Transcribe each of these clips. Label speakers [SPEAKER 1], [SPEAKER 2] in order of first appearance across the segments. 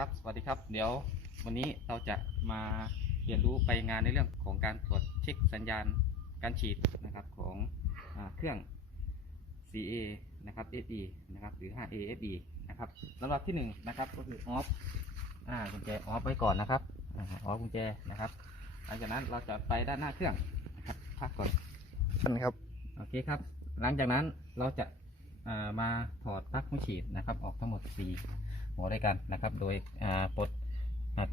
[SPEAKER 1] ครับ สวัสดีครับ เดี๋ยววันนี้เราจะมาเรียนรู้ไปงานในเรื่องของการตรวจเช็คสัญญาณการฉีดนะครับของอาเครื่อง CA นะครับ SE นะครับ หรือ 5A FE นะครับลำดับที่หนึ่งนะครับก็คือออฟอ่ากุญแจออฟไว้ก่อนนะครับอ่าออฟกุญแจนะครับ หลังจากนั้นเราจะไปด้านหน้าเครื่องนะครับพักก่อน
[SPEAKER 2] ท่านครับ
[SPEAKER 1] โอเคครับ หลังจากนั้นเราจะอ่า มาถอดปลั๊กหัวฉีดนะครับออกทั้งหมด 4 หัวด้วยกันนะครับ โดยปลด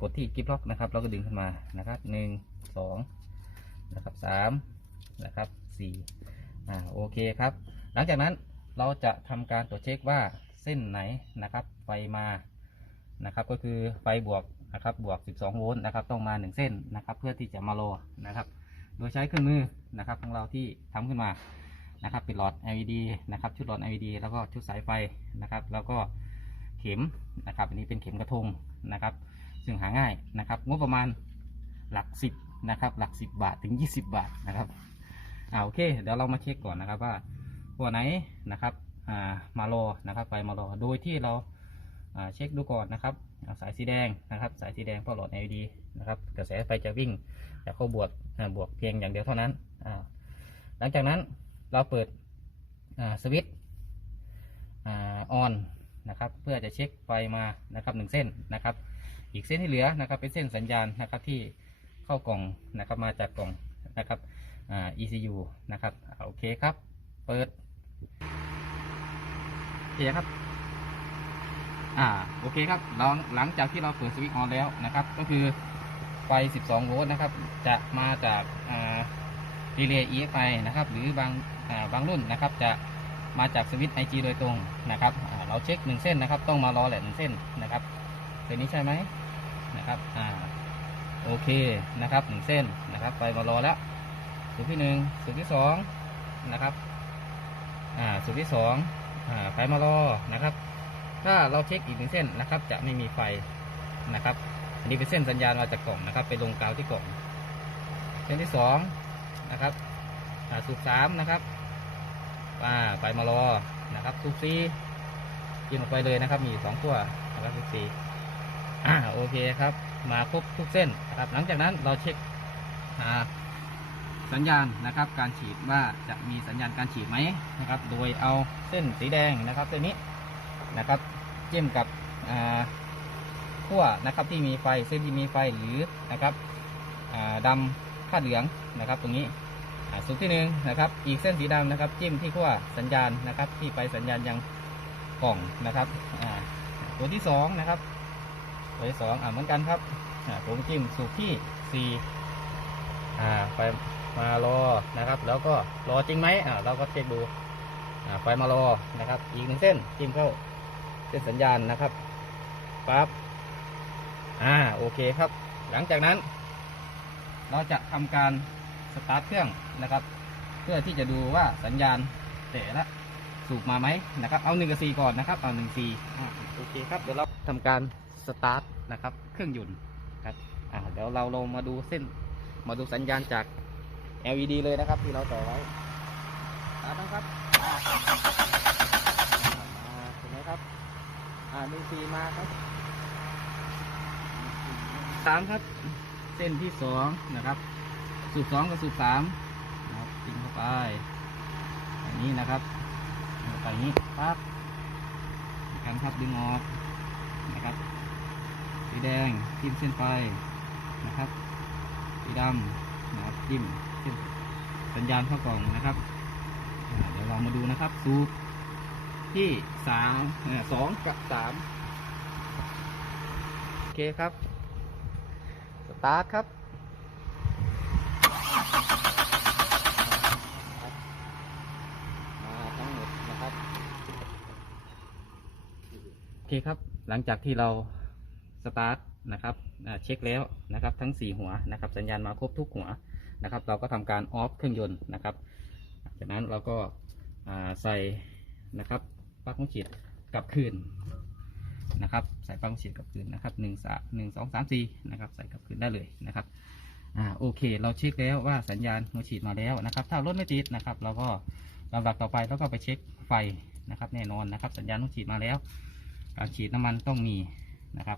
[SPEAKER 1] กดที่กิฟล็อกนะครับเราก็ดึงขึ้นมานะครับหนึ่งสองนะครับสามนะครับสี่อ่าโอเคครับ หลังจากนั้นเราจะทำการตรวจเช็คว่าเส้นไหนนะครับไฟมานะครับก็คือไฟบวกนะครับบวก 12 โวลต์นะครับต้องมา 1 เส้นนะครับ เพื่อที่จะมารอนะครับ โดยใช้เครื่องมือนะครับของเราที่ทำขึ้นมา นะครับเป็นหลอด LED นะครับชุดหลอด LED แล้วก็ชุดสายไฟนะครับ แล้วก็เข็มนะครับอันนี้เป็นเข็มกระทงนะครับ ซึ่งหาง่ายนะครับงบประมาณหลักสิบนะครับหลักสิบบาทถึง 20 บาทนะครับอ่าโอเค เดี๋ยวเรามาเช็คก่อนนะครับว่าตัวไหนนะครับอ่ามารอนะครับไฟมารอโดยที่เราอ่าเช็คดูก่อนนะครับอ่าสายสีแดงนะครับ สายสีแดงเพราะหลอด LED นะครับกระแสไฟจะวิ่งจะเข้าบวกบวกเพียงอย่างเดียวเท่านั้นอ่าหลังจากนั้น เราเปิดสวิตช์ออนนะครับ เพื่อจะเช็คไฟมานะครับหนึ่งเส้นนะครับ อีกเส้นที่เหลือนะครับ เป็นเส้นสัญญาณนะครับที่เข้ากล่องนะครับมาจากกล่องนะครับ ECU นะครับโอเคครับ เปิดโอเคครับ อ่า โอเคครับ หลังหลังจากที่เราเปิดสวิตช์ออนแล้วนะครับ ก็คือไฟ 12 โวลต์นะครับ จะมาจาก อ่า รีเลย์ EFI นะครับ หรือบางบางรุ่นนะครับจะมาจากสวิตช์ IG โดยตรงนะครับเราเช็คหนึ่งเส้นนะครับ ต้องมารอแหละหนึ่งเส้นนะครับเส้นนี้ใช่ไหมนะครับอ่าโอเคนะครับหนึ่งเส้นนะครับไฟมารอแล้วสูตรที่หนึ่งสูตรที่สองนะครับอ่าสูตรที่สองอ่าไฟมารอนะครับ ถ้าเราเช็คอีกหนึ่งเส้นนะครับ จะไม่มีไฟนะครับอันนี้เป็นเส้นสัญญาณมาจากกล่องนะครับ ไปลงกาวที่กล่องเส้นที่สอง นะครับสูบสามนะครับอ่าไปมารอนะครับสูบสี่กินออกไปเลยนะครับ มีสองตัวนะครับสูบสี่อ่าโอเคครับ มาครบทุกเส้นนะครับ หลังจากนั้นเราเช็คหาสัญญาณนะครับ การฉีดว่าจะมีสัญญาณการฉีดไหมนะครับ โดยเอาเส้นสีแดงนะครับ เส้นนี้นะครับจิ้มกับขั้วนะครับที่มีไฟเส้นที่มีไฟหรือนะครับอ่าดำคาดเหลืองนะครับ ตรงนี้ สูตรที่หนึ่งนะครับ อีกเส้นสีดำนะครับ จิ้มที่ขั้วสัญญาณนะครับ ที่ไปสัญญาณยังกล่องนะครับตัวที่สองนะครับ ตัวที่สองอ่าเหมือนกันครับอ่าผมจิ้มสูตรที่สี่อ่าไฟมารอนะครับ แล้วก็รอจริงไหมอ่าเราก็เช็คดูอ่าไฟมารอนะครับ อีกหนึ่งเส้นจิ้มเข้าเส้นสัญญาณนะครับปั๊บอ่าโอเคครับ หลังจากนั้น เราจะทำการ สตาร์ทเครื่องนะครับ เพื่อที่จะดูว่าสัญญาณแต่ละสูบมาไหมนะครับ เอาหนึ่งกับสี่ก่อนนะครับ เอาหนึ่งสี่โอเคครับ เดี๋ยวเราทำการสตาร์ทนะครับ เครื่องยนต์ครับอ่าเดี๋ยวเราลงมาดูเส้น มาดูสัญญาณจาก LED เลยนะครับ ที่เราต่อไว้สตาร์ทนะครับเห็นไหมครับ อ่าหนึ่งสี่มาครับสามครับ เส้นที่สองนะครับ สูบสองกับสูบสามนะครับกินเข้าไปอย่างนี้นะครับเอาไปนี้ปั๊บกันครับดึงออกนะครับสีแดงจิ้มเส้นไฟนะครับสีดำนะครับจิ้มเส้นสัญญาณเข้ากล่องนะครับเดี๋ยวเรามาดูนะครับสูบที่สามสองกับสามโอเคครับ สตาร์ทครับ มาทั้งหมดนะครับโอเคครับ หลังจากที่เราสตาร์ทนะครับเช็คแล้วนะครับทั้ง 4 หัวนะครับ สัญญาณมาครบทุกหัวนะครับ เราก็ทำการออฟเครื่องยนต์นะครับจากนั้นเราก็ใส่นะครับปลั๊กมุฉีดกลับคืนนะครับ ใส่ปลั๊กมฉีดกลับคืนนะครับหนึ่งสามหนึ่งสองสามสี่นะครับ ใส่กลับคืนได้เลยนะครับ อ่าโอเค เราเช็คแล้วว่าสัญญาณหัวฉีดมาแล้วนะครับ ถ้ารถไม่ติดนะครับ เราก็ลำดับต่อไปเราก็ไปเช็คไฟนะครับ แน่นอนนะครับ สัญญาณหัวฉีดมาแล้ว การฉีดน้ำมันต้องมีนะครับ